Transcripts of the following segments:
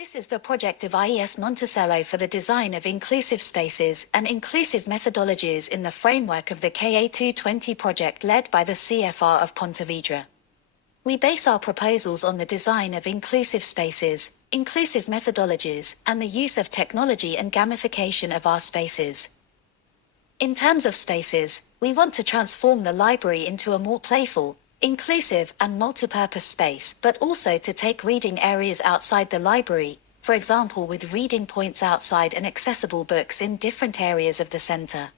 This is the project of IES Montecelo for the design of inclusive spaces and inclusive methodologies in the framework of the KA220 project led by the CFR of Pontevedra. We base our proposals on the design of inclusive spaces, inclusive methodologies, and the use of technology and gamification of our spaces. In terms of spaces, we want to transform the library into a more playful, inclusive and multipurpose space, but also to take reading areas outside the library, for example with reading points outside and accessible books in different areas of the center.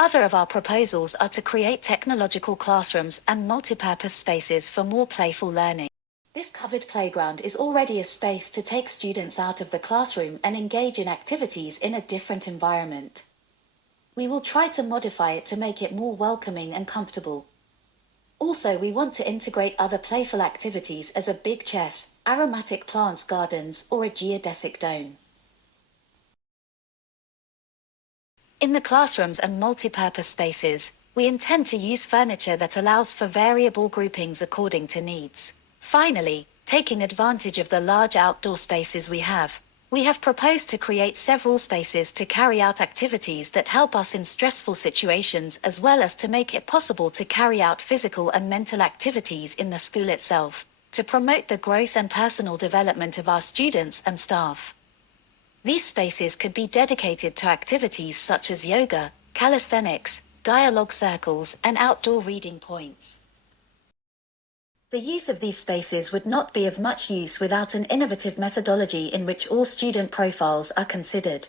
Other of our proposals are to create technological classrooms and multipurpose spaces for more playful learning. This covered playground is already a space to take students out of the classroom and engage in activities in a different environment. We will try to modify it to make it more welcoming and comfortable. Also, we want to integrate other playful activities as a big chess, aromatic plants gardens, or a geodesic dome. In the classrooms and multipurpose spaces, we intend to use furniture that allows for variable groupings according to needs. Finally, taking advantage of the large outdoor spaces we have proposed to create several spaces to carry out activities that help us in stressful situations, as well as to make it possible to carry out physical and mental activities in the school itself, to promote the growth and personal development of our students and staff. These spaces could be dedicated to activities such as yoga, calisthenics, dialogue circles, and outdoor reading points. The use of these spaces would not be of much use without an innovative methodology in which all student profiles are considered.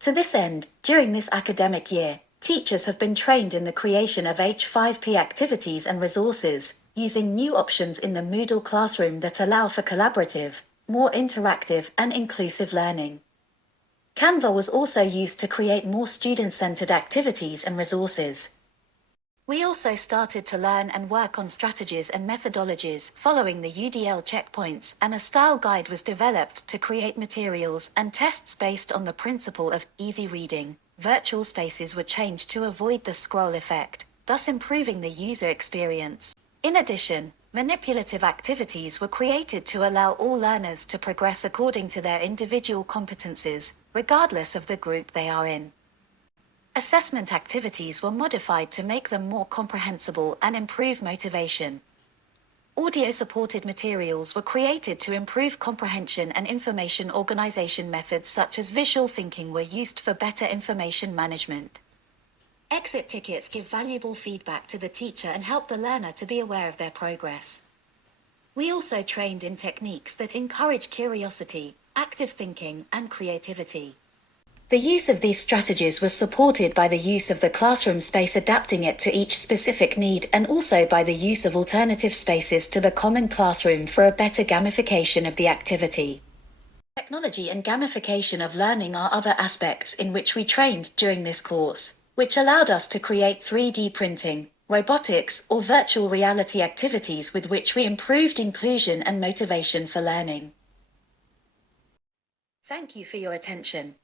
To this end, during this academic year, teachers have been trained in the creation of H5P activities and resources, using new options in the Moodle classroom that allow for collaborative, more interactive and inclusive learning. Canva was also used to create more student-centered activities and resources. We also started to learn and work on strategies and methodologies following the UDL checkpoints, and a style guide was developed to create materials and tests based on the principle of easy reading. Virtual spaces were changed to avoid the scroll effect, thus improving the user experience. In addition, manipulative activities were created to allow all learners to progress according to their individual competencies, regardless of the group they are in. Assessment activities were modified to make them more comprehensible and improve motivation. Audio-supported materials were created to improve comprehension, and information organization methods such as visual thinking were used for better information management. Exit tickets give valuable feedback to the teacher and help the learner to be aware of their progress. We also trained in techniques that encourage curiosity, active thinking, and creativity. The use of these strategies was supported by the use of the classroom space, adapting it to each specific need, and also by the use of alternative spaces to the common classroom for a better gamification of the activity. Technology and gamification of learning are other aspects in which we trained during this course, which allowed us to create 3D printing, robotics, or virtual reality activities with which we improved inclusion and motivation for learning. Thank you for your attention.